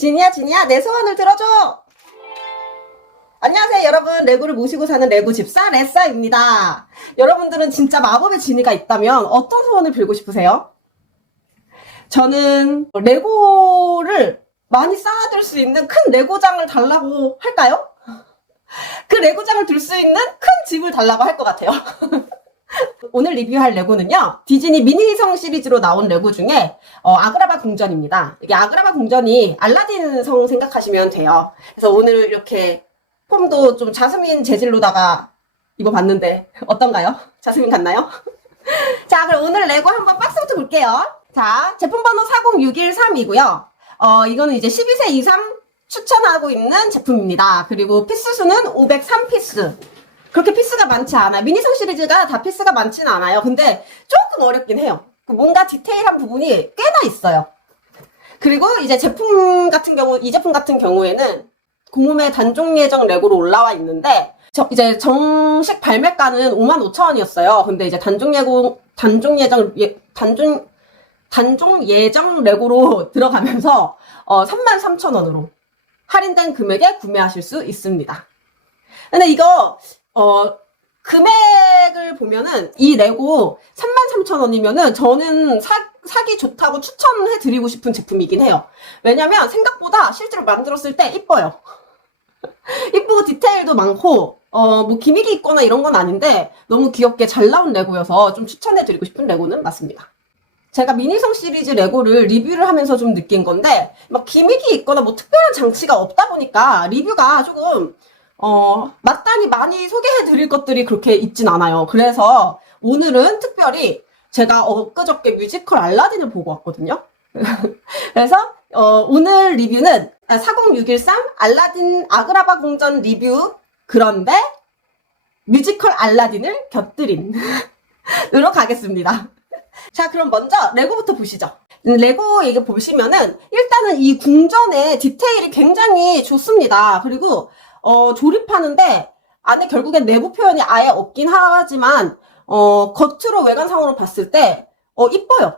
지니야, 지니야, 내 소원을 들어줘! 안녕하세요, 여러분. 레고를 모시고 사는 레고 집사 레싸입니다. 여러분들은 진짜 마법의 지니가 있다면 어떤 소원을 빌고 싶으세요? 저는 레고를 많이 쌓아둘 수 있는 큰 레고장을 달라고 할까요? 그 레고장을 둘 수 있는 큰 집을 달라고 할 것 같아요. 오늘 리뷰할 레고는요, 디즈니 미니성 시리즈로 나온 레고 중에 아그라바 궁전입니다. 이게 아그라바 궁전이 알라딘 성 생각하시면 돼요. 그래서 오늘 이렇게 폼도 좀 자스민 재질로다가 입어봤는데 어떤가요? 자스민 같나요? 자, 그럼 오늘 레고 한번 박스부터 볼게요. 자, 제품 번호 40613이고요. 이거는 이제 12세 이상 추천하고 있는 제품입니다. 그리고 피스 수는 503피스. 그렇게 피스가 많지 않아요. 미니성 시리즈가 다 피스가 많지는 않아요. 근데 조금 어렵긴 해요. 뭔가 디테일한 부분이 꽤나 있어요. 그리고 이제 제품 같은 경우, 이 제품 같은 경우에는 공홈의 단종 예정 레고로 올라와 있는데, 이제 정식 발매가는 55,000원이었어요. 근데 이제 단종 예정 레고로 들어가면서 33,000원으로 할인된 금액에 구매하실 수 있습니다. 근데 이거 금액을 보면은 이 레고 33,000원이면은 저는 사기 좋다고 추천해드리고 싶은 제품이긴 해요. 왜냐면 생각보다 실제로 만들었을 때 이뻐요. 이쁘고 디테일도 많고 뭐 기믹이 있거나 이런 건 아닌데 너무 귀엽게 잘 나온 레고여서 좀 추천해드리고 싶은 레고는 맞습니다. 제가 미니성 시리즈 레고를 리뷰를 하면서 좀 느낀 건데 막 기믹이 있거나 뭐 특별한 장치가 없다 보니까 리뷰가 조금 마땅히 많이 소개해드릴 것들이 그렇게 있진 않아요. 그래서 오늘은 특별히 제가 엊그저께 뮤지컬 알라딘을 보고 왔거든요. 그래서 오늘 리뷰는 40613 알라딘 아그라바 궁전 리뷰, 그런데 뮤지컬 알라딘을 곁들인 으로 가겠습니다. 자, 그럼 먼저 레고부터 보시죠. 레고 이거 보시면은 일단은 이 궁전의 디테일이 굉장히 좋습니다. 그리고 조립하는데 안에 결국엔 내부 표현이 아예 없긴 하지만 겉으로 외관상으로 봤을 때 이뻐요.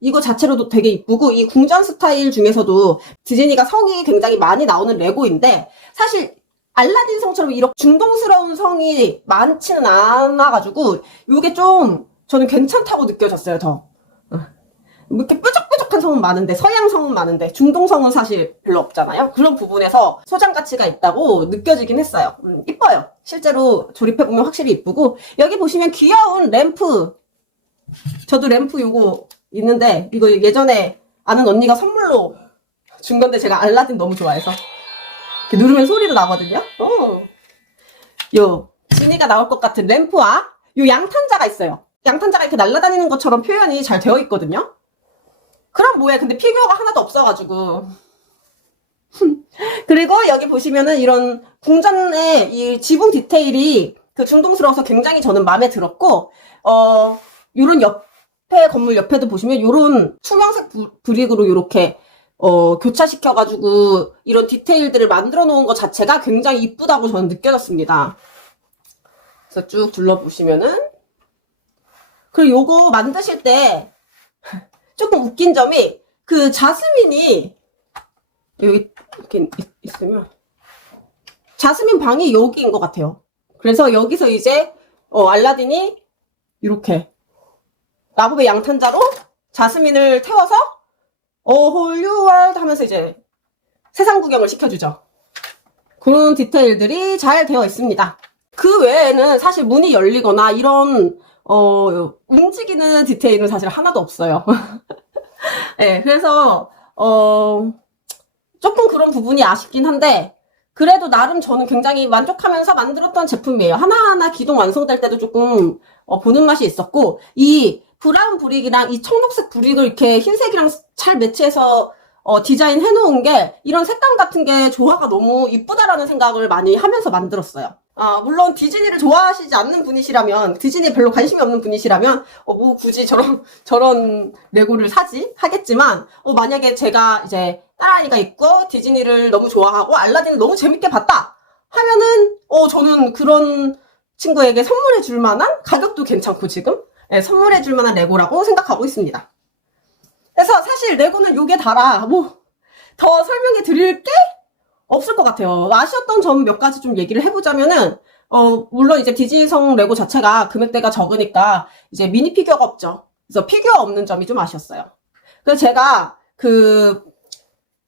이거 자체로도 되게 이쁘고, 이 궁전 스타일 중에서도 디즈니가 성이 굉장히 많이 나오는 레고인데 사실 알라딘 성처럼 이렇게 중동스러운 성이 많지는 않아가지고 이게 좀 저는 괜찮다고 느껴졌어요. 더 이렇게 뾰족뾰족한 성은 많은데, 서양 성은 많은데 중동성은 사실 별로 없잖아요. 그런 부분에서 소장 가치가 있다고 느껴지긴 했어요. 이뻐요. 실제로 조립해보면 확실히 이쁘고, 여기 보시면 귀여운 램프, 저도 램프 요거 있는데 이거 예전에 아는 언니가 선물로 준 건데 제가 알라딘 너무 좋아해서 이렇게 누르면 소리도 나거든요. 요 지니가 나올 것 같은 램프와 요 양탄자가 있어요. 양탄자가 이렇게 날아다니는 것처럼 표현이 잘 되어 있거든요. 그럼 뭐해? 근데 피규어가 하나도 없어가지고. 그리고 여기 보시면은 이런 궁전의 이 지붕 디테일이 그 중동스러워서 굉장히 저는 마음에 들었고, 요런 건물 옆에도 보시면 요런 투명색 브릭으로 요렇게 교차시켜가지고 이런 디테일들을 만들어 놓은 것 자체가 굉장히 이쁘다고 저는 느껴졌습니다. 그래서 쭉 둘러보시면은, 그리고 요거 만드실 때 조금 웃긴 점이 그 자스민이 여기 이렇게 있으면 자스민 방이 여기인 것 같아요. 그래서 여기서 이제 알라딘이 이렇게 마법의 양탄자로 자스민을 태워서 홀유월드 하면서 이제 세상 구경을 시켜주죠. 그런 디테일들이 잘 되어 있습니다. 그 외에는 사실 문이 열리거나 이런 움직이는 디테일은 사실 하나도 없어요. 네, 그래서 조금 그런 부분이 아쉽긴 한데, 그래도 나름 저는 굉장히 만족하면서 만들었던 제품이에요. 하나하나 기동 완성될 때도 조금 보는 맛이 있었고, 이 브라운 브릭이랑 이 청록색 브릭을 이렇게 흰색이랑 잘 매치해서 디자인 해놓은 게, 이런 색감 같은 게 조화가 너무 이쁘다라는 생각을 많이 하면서 만들었어요. 물론 디즈니를 좋아하시지 않는 분이시라면, 디즈니에 별로 관심이 없는 분이시라면 뭐 굳이 저런 레고를 사지? 하겠지만, 만약에 제가 이제 딸아이가 있고 디즈니를 너무 좋아하고 알라딘을 너무 재밌게 봤다 하면은 저는 그런 친구에게 선물해 줄 만한, 가격도 괜찮고 지금 선물해 줄 만한 레고라고 생각하고 있습니다. 그래서 사실 레고는 요게 다라 뭐 더 설명해 드릴 게 없을 것 같아요. 아쉬웠던 점 몇 가지 좀 얘기를 해보자면은, 물론 이제 디즈니성 레고 자체가 금액대가 적으니까 이제 미니 피규어가 없죠. 그래서 피규어 없는 점이 좀 아쉬웠어요. 그래서 제가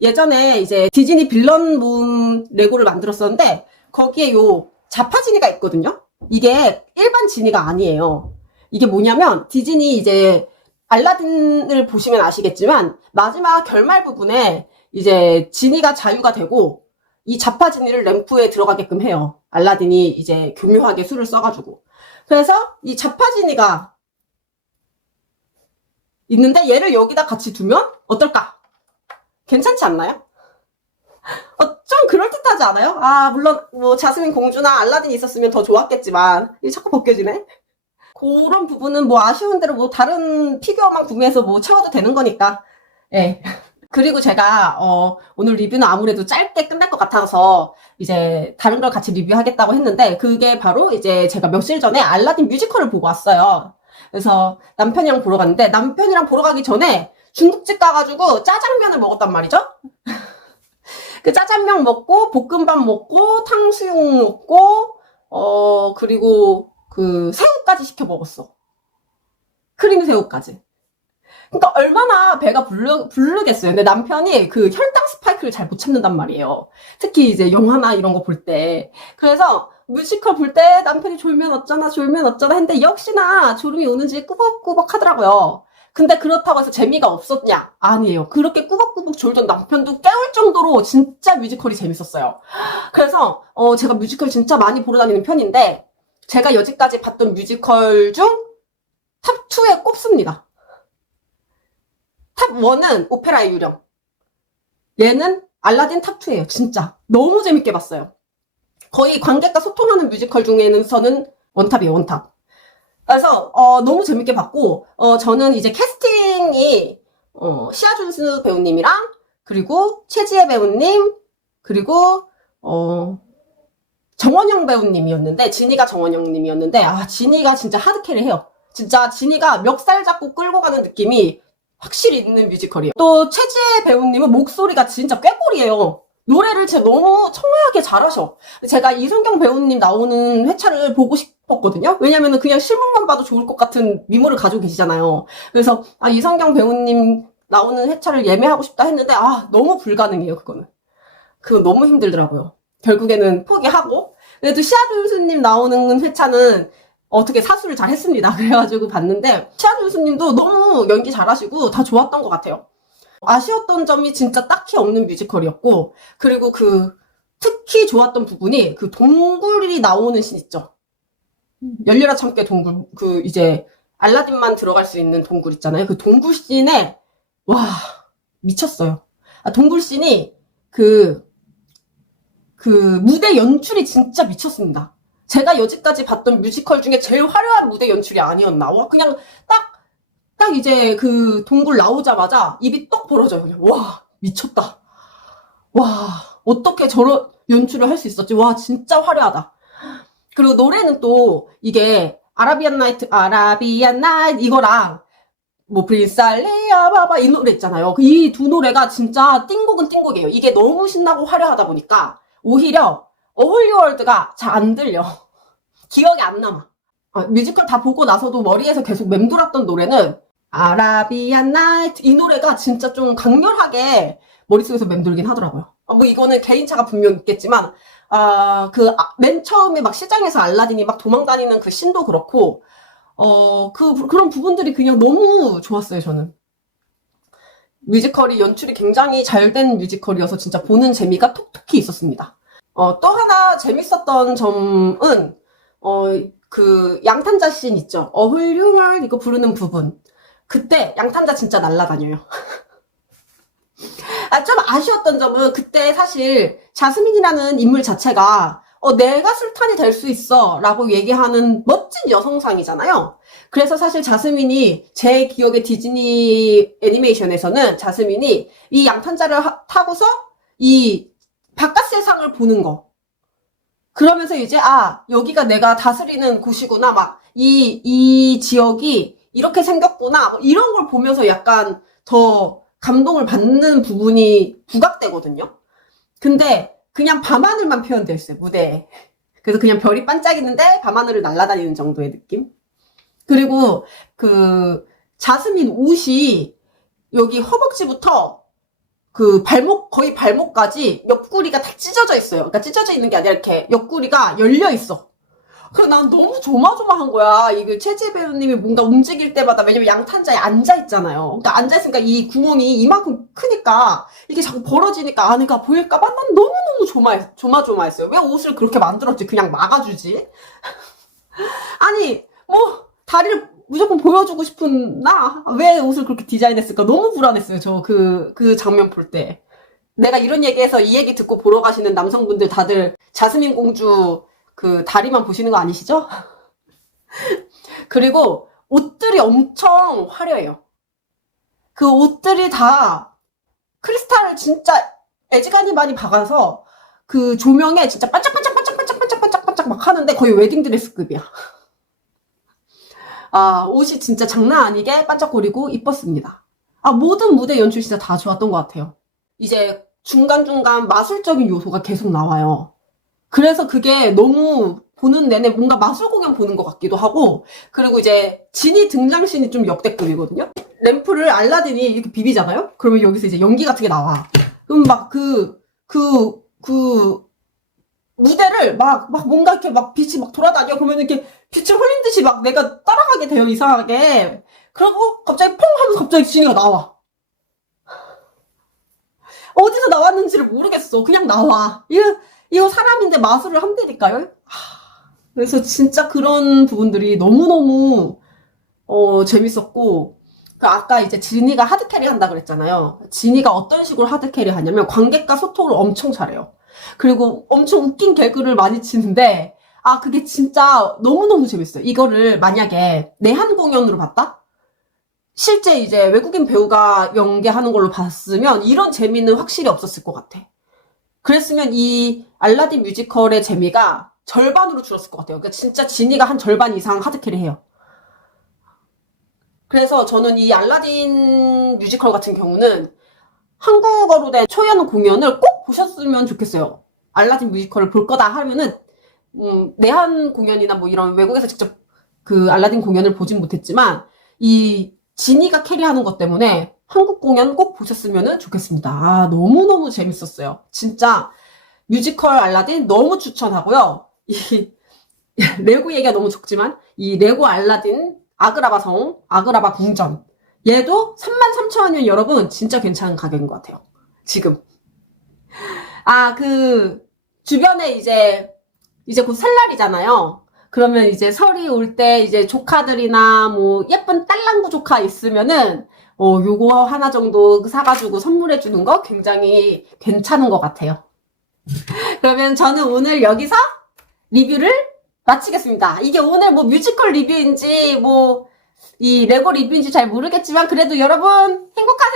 예전에 이제 디즈니 빌런 문 레고를 만들었었는데, 거기에 요 자파 지니가 있거든요? 이게 일반 지니가 아니에요. 이게 뭐냐면, 디즈니 이제 알라딘을 보시면 아시겠지만, 마지막 결말 부분에 이제 지니가 자유가 되고, 이 자파 지니를 램프에 들어가게끔 해요. 알라딘이 이제 교묘하게 수를 써가지고. 그래서 이 자파 지니가 있는데, 얘를 여기다 같이 두면 어떨까? 괜찮지 않나요? 좀 그럴듯하지 않아요? 물론 뭐 자스민 공주나 알라딘이 있었으면 더 좋았겠지만, 이게 자꾸 벗겨지네. 그런 부분은 뭐 아쉬운 대로 뭐 다른 피규어만 구매해서 뭐 채워도 되는 거니까. 예. 그리고 제가 오늘 리뷰는 아무래도 짧게 끝날 것 같아서 이제 다른 걸 같이 리뷰하겠다고 했는데, 그게 바로 이제 제가 며칠 전에 알라딘 뮤지컬을 보고 왔어요. 그래서 남편이랑 보러 갔는데, 남편이랑 보러 가기 전에 중국집 가가지고 짜장면을 먹었단 말이죠. 그 짜장면 먹고 볶음밥 먹고 탕수육 먹고 그리고 그 새우까지 시켜 먹었어. 크림 새우까지. 그러니까 얼마나 배가 부르겠어요. 근데 남편이 그 혈당 스파이크를 잘 못 참는단 말이에요. 특히 이제 영화나 이런 거 볼 때. 그래서 뮤지컬 볼 때 남편이 졸면 어쩌나 했는데, 역시나 졸음이 오는지 꾸벅꾸벅 하더라고요. 근데 그렇다고 해서 재미가 없었냐? 아니에요. 그렇게 꾸벅꾸벅 졸던 남편도 깨울 정도로 진짜 뮤지컬이 재밌었어요. 그래서 제가 뮤지컬 진짜 많이 보러 다니는 편인데, 제가 여지까지 봤던 뮤지컬 중 탑 2에 꼽습니다. 탑 1은 오페라의 유령. 얘는 알라딘 탑 2예요. 진짜 너무 재밌게 봤어요. 거의 관객과 소통하는 뮤지컬 중에서는 원탑이에요. 원탑. 그래서 너무 재밌게 봤고, 저는 이제 캐스팅이 시아준스 배우님이랑, 그리고 최지혜 배우님, 그리고 정원영 배우님이었는데, 지니가 정원영님이었는데, 지니가 진짜 하드캐리해요. 진짜 지니가 멱살 잡고 끌고 가는 느낌이 확실히 있는 뮤지컬이에요. 또 최지혜 배우님은 목소리가 진짜 꾀꼬리예요. 노래를 진짜 너무 청아하게 잘하셔. 제가 이성경 배우님 나오는 회차를 보고 싶었거든요. 왜냐면은 그냥 실물만 봐도 좋을 것 같은 미모를 가지고 계시잖아요. 그래서 이성경 배우님 나오는 회차를 예매하고 싶다 했는데, 너무 불가능해요. 그건 너무 힘들더라고요. 결국에는 포기하고. 그래도 시아준수님 나오는 회차는 어떻게 사수를 잘 했습니다. 그래가지고 봤는데, 시아준수님도 너무 연기 잘하시고 다 좋았던 것 같아요. 아쉬웠던 점이 진짜 딱히 없는 뮤지컬이었고, 그리고 특히 좋았던 부분이 동굴이 나오는 씬 있죠. 열려라 참깨 동굴, 이제 알라딘만 들어갈 수 있는 동굴 있잖아요. 그 동굴 씬에 미쳤어요. 동굴 씬이 무대 연출이 진짜 미쳤습니다. 제가 여지까지 봤던 뮤지컬 중에 제일 화려한 무대 연출이 아니었나? 그냥 딱 이제 동굴 나오자마자 입이 떡 벌어져요. 그냥. 미쳤다. 어떻게 저런 연출을 할 수 있었지? 진짜 화려하다. 그리고 노래는 또 이게 아라비안 나이트 이거랑 뭐 브리살리아 바바 이 노래 있잖아요. 이 두 노래가 진짜 띵곡은 띵곡이에요. 이게 너무 신나고 화려하다 보니까 오히려 어홀리월드가 잘 안 들려. 기억이 안 남아. 뮤지컬 다 보고 나서도 머리에서 계속 맴돌았던 노래는 아라비안 나이트 이 노래가 진짜 좀 강렬하게 머릿속에서 맴돌긴 하더라고요. 뭐 이거는 개인차가 분명 있겠지만 맨 처음에 막 시장에서 알라딘이 막 도망다니는 그 씬도 그렇고 그런 부분들이 그냥 너무 좋았어요. 저는 뮤지컬이 연출이 굉장히 잘 된 뮤지컬이어서 진짜 보는 재미가 톡톡히 있었습니다. 또 하나 재밌었던 점은 양탄자 씬 있죠. 훌륭한 이거 부르는 부분. 그때 양탄자 진짜 날라다녀요. 좀 아쉬웠던 점은 그때 사실 자스민이라는 인물 자체가 내가 술탄이 될 수 있어 라고 얘기하는 멋진 여성상이잖아요. 그래서 사실 자스민이 제 기억에 디즈니 애니메이션에서는 자스민이 이 양탄자를 타고서 이 바깥 세상을 보는 거. 그러면서 이제 여기가 내가 다스리는 곳이구나. 막 이 지역이 이렇게 생겼구나. 이런 걸 보면서 약간 더 감동을 받는 부분이 부각되거든요. 근데 그냥 밤하늘만 표현되어 있어요, 무대에. 그래서 그냥 별이 반짝이는데 밤하늘을 날아다니는 정도의 느낌? 그리고 그 자스민 옷이 여기 허벅지부터 그 발목, 거의 발목까지 옆구리가 다 찢어져 있어요. 그러니까 찢어져 있는 게 아니라 이렇게 옆구리가 열려 있어. 그래서 난 너무 조마조마한 거야. 이게 최지혜 배우님이 뭔가 움직일 때마다, 왜냐면 양탄자에 앉아있잖아요. 그러니까 앉아있으니까 이 구멍이 이만큼 크니까 이게 자꾸 벌어지니까 안에가 보일까봐 난 너무너무 조마조마했어요. 왜 옷을 그렇게 만들었지? 그냥 막아주지? 아니, 뭐, 다리를 무조건 보여주고 싶은 나? 왜 옷을 그렇게 디자인했을까? 너무 불안했어요. 저 그 장면 볼 때. 내가 이런 얘기해서 이 얘기 듣고 보러 가시는 남성분들 다들 자스민 공주 그 다리만 보시는 거 아니시죠? 그리고 옷들이 엄청 화려해요. 그 옷들이 다 크리스탈을 진짜 애지간히 많이 박아서 그 조명에 진짜 반짝반짝반짝반짝반짝반짝 막 하는데 거의 웨딩드레스급이야. 아, 옷이 진짜 장난 아니게 반짝거리고 이뻤습니다. 아, 모든 무대 연출 진짜 다 좋았던 것 같아요. 이제 중간중간 마술적인 요소가 계속 나와요. 그래서 그게 너무 보는 내내 뭔가 마술 공연 보는 것 같기도 하고, 그리고 이제 지니 등장신이 좀 역대급이거든요. 램프를 알라딘이 이렇게 비비잖아요? 그러면 여기서 이제 연기 같은 게 나와. 그럼 막 무대를 막 뭔가 이렇게 막 빛이 막 돌아다녀. 그러면 이렇게 빛을 흘린 듯이 막 내가 따라가게 돼요, 이상하게. 그리고 갑자기 퐁 하면서 갑자기 지니가 나와. 어디서 나왔는지를 모르겠어. 그냥 나와. 이거 사람인데 마술을 한다니까요? 그래서 진짜 그런 부분들이 너무너무, 재밌었고, 그 아까 이제 지니가 하드캐리 한다 그랬잖아요. 지니가 어떤 식으로 하드캐리 하냐면 관객과 소통을 엄청 잘해요. 그리고 엄청 웃긴 개그를 많이 치는데, 아, 그게 진짜 너무너무 재밌어요. 이거를 만약에 내한 공연으로 봤다? 실제 이제 외국인 배우가 연기하는 걸로 봤으면 이런 재미는 확실히 없었을 것 같아. 그랬으면 이 알라딘 뮤지컬의 재미가 절반으로 줄었을 것 같아요. 그러니까 진짜 지니가 한 절반 이상 하드캐리 해요. 그래서 저는 이 알라딘 뮤지컬 같은 경우는 한국어로 된 초연 공연을 꼭 보셨으면 좋겠어요. 알라딘 뮤지컬을 볼 거다 하면은 내한 공연이나 뭐 이런 외국에서 직접 그 알라딘 공연을 보진 못했지만 이 지니가 캐리하는 것 때문에 한국 공연 꼭 보셨으면 좋겠습니다. 아, 너무너무 재밌었어요. 진짜 뮤지컬 알라딘 너무 추천하고요. 이 레고 얘기가 너무 적지만 이 레고 알라딘 아그라바 성, 아그라바 궁전 얘도 33,000원이면 여러분 진짜 괜찮은 가격인 것 같아요. 지금. 아, 그 주변에 이제 곧 설날이잖아요. 그러면 이제 설이 올 때 이제 조카들이나 뭐 예쁜 딸랑구 조카 있으면은 요거 하나 정도 사가지고 선물해 주는 거 굉장히 괜찮은 것 같아요. 그러면 저는 오늘 여기서 리뷰를 마치겠습니다. 이게 오늘 뭐 뮤지컬 리뷰인지 뭐 이 레고 리뷰인지 잘 모르겠지만 그래도 여러분 행복한